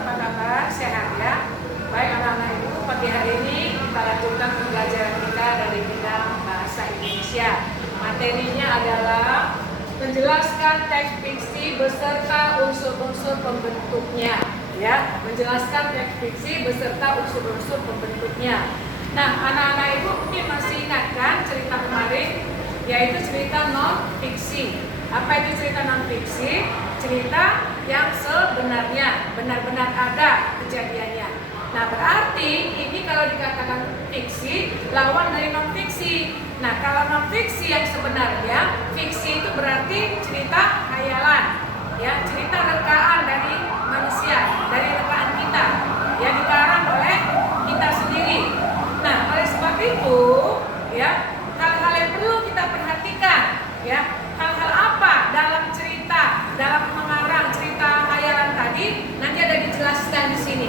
apa kabar? Sehat ya? Baik anak-anak ibu, pagi hari ini kita lanjutkan pembelajaran kita dari bidang bahasa Indonesia. Materinya adalah menjelaskan teks fiksi beserta unsur-unsur pembentuknya, ya, menjelaskan teks fiksi beserta unsur-unsur pembentuknya. Nah, anak-anak ibu mungkin masih ingat kan cerita kemarin, yaitu cerita non fiksi. Apa itu cerita non fiksi? Cerita yang sebenarnya, benar-benar ada kejadiannya. Nah, berarti ini kalau dikatakan fiksi, lawan dari non fiksi. Nah, kalau non fiksi yang sebenarnya, fiksi itu berarti cerita khayalan, ya, cerita rekaan dari manusia, dari rekaan kita, ya, dikarang oleh kita sendiri. Nah, oleh sebab itu, ya, hal-hal yang perlu kita perhatikan, ya, hal-hal apa dalam cerita, dalam mengarang cerita khayalan tadi, nanti ada dijelaskan di sini.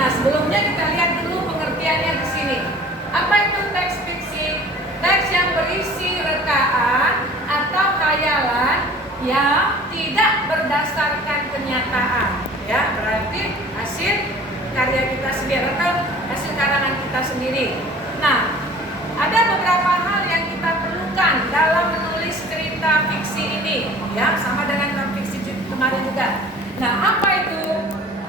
Nah, sebelumnya kita lihat dulu pengertiannya di sini. Apa itu teks fiksi? Teks yang berisi rekaan atau khayalan yang tidak berdasarkan kenyataan, ya, berarti hasil karya kita sendiri atau hasil karangan kita sendiri. Nah, ada beberapa hal yang kita perlukan dalam menulis cerita fiksi ini, ya, sama dengan non fiksi kemarin juga. Nah, apa itu?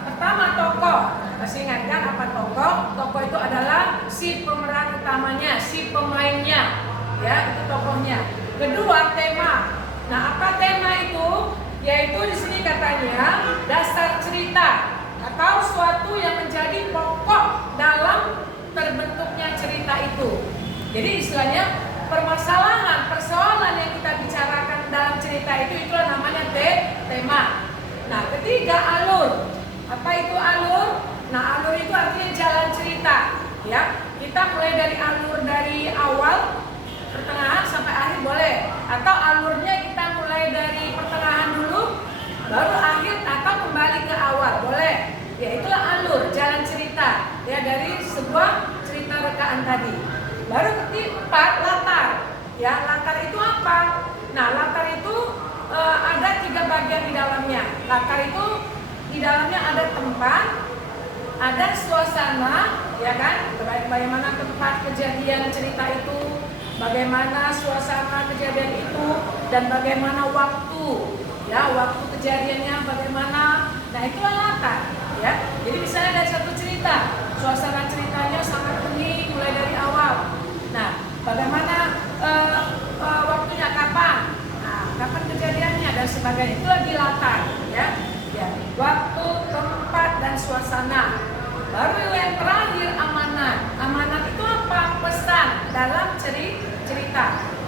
Pertama, tokoh. Masih ingat kan apa tokoh? Tokoh itu adalah si pemeran utamanya, si pemainnya, ya, itu tokohnya. Kedua, tema. Nah, apa tema itu? Yaitu di sini katanya dasar cerita atau suatu yang menjadi pokok dalam terbentuknya cerita itu. Jadi istilahnya permasalahan, persoalan yang kita bicarakan dalam cerita itu, itulah namanya tema. Nah, ketiga, alur. Apa itu alur? Nah, alur itu artinya jalan cerita, ya. Kita mulai dari alur dari awal, pertengahan sampai akhir boleh, atau alurnya kita mulai dari pertengahan dulu, baru akhir atau kembali ke awal boleh. Ya, itulah alur, jalan cerita, ya, dari sebuah cerita rekaan tadi. Baru keempat, latar. Ya, latar itu apa? Nah, latar itu ada 3 bagian di dalamnya. Latar itu di dalamnya ada tempat, ada suasana, ya kan? Bagaimana tempat kejadian cerita itu, bagaimana suasana kejadian itu, dan bagaimana waktu, ya, waktu kejadiannya bagaimana. Nah, itulah latar, ya. Jadi misalnya ada satu cerita, suasana ceritanya sangat hening mulai dari awal. Nah, bagaimana waktunya, kapan? Nah, kapan kejadiannya dan sebagainya. Itulah di latar, ya. Ya, waktu, tempat, dan suasana. Baru yang terakhir, amanat. Amanat itu apa? Pesan dalam cerita.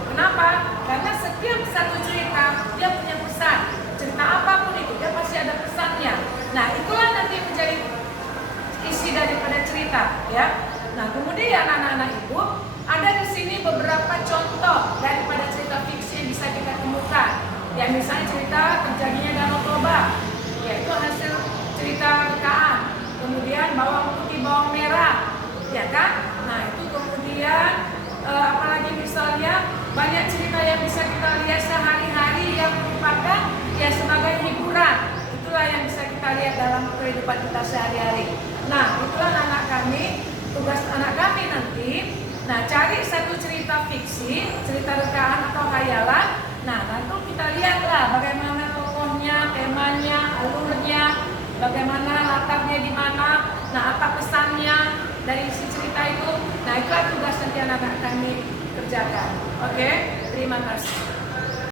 Kenapa? Karena setiap satu cerita dia punya pesan. Cerita apapun itu dia pasti ada pesannya. Nah, itulah nanti menjadi isi daripada cerita, ya. Nah, kemudian anak-anak ibu, ada di sini beberapa contoh daripada cerita fiksi yang bisa kita temukan. Ya, misalnya cerita terjadinya Danau Toba, yaitu hasil cerita rekaan. Kemudian bawang putih, bawang merah, ya kan? Nah, itu kemudian apalagi misalnya banyak cerita yang bisa kita lihat sehari-hari yang merupakan, ya, sebagai hiburan. Itulah yang bisa kita lihat dalam kehidupan kita sehari-hari. Nah, itulah anak kami, tugas anak kami nanti. Nah, cari satu cerita fiksi, cerita rekaan atau khayalan. Nah, nanti kita lihatlah bagaimana tokohnya, temanya, alurnya, bagaimana latarnya di mana. Nah, apa pesannya dari si cerita itu. Nah, itulah tugas nanti anak-anak kami kerjakan. Oke, terima kasih.